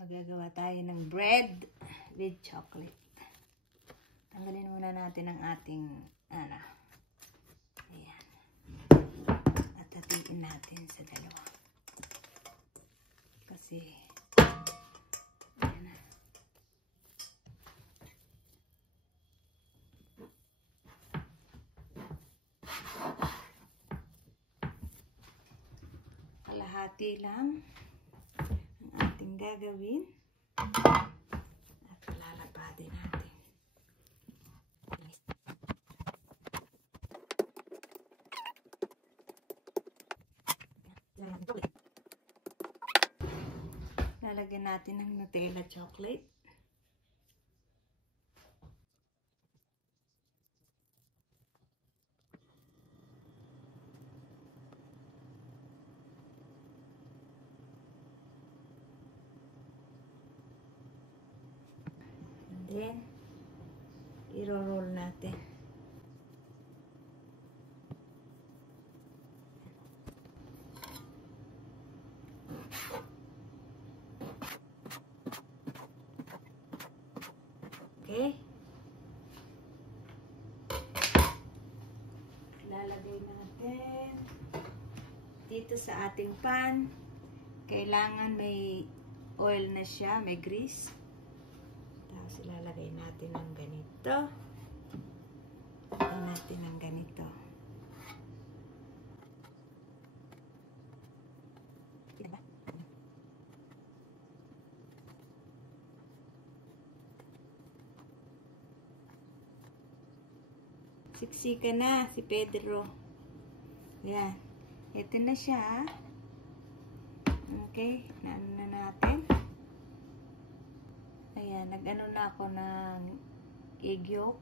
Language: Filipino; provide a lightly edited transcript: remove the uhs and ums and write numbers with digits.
Magagawa tayo ng bread with chocolate. Tanggalin muna natin ang ating ayan. At hatiin natin sa dalawa. Kasi ayan na. Kalahati lang ang ating gagawin at lalapatin natin. Lalagyan natin ng Nutella chocolate. Then, i-roll natin. Okay. Lalagay natin dito sa ating pan. Kailangan may oil na siya, may grease. Tapos ilalagay natin ng ganito. Lagyan natin ng ganito. Siksika na si Pedro. Yan. Ito na siya. Okay. Naano na natin. Ayan. Nag-ano na ako ng egg yolk.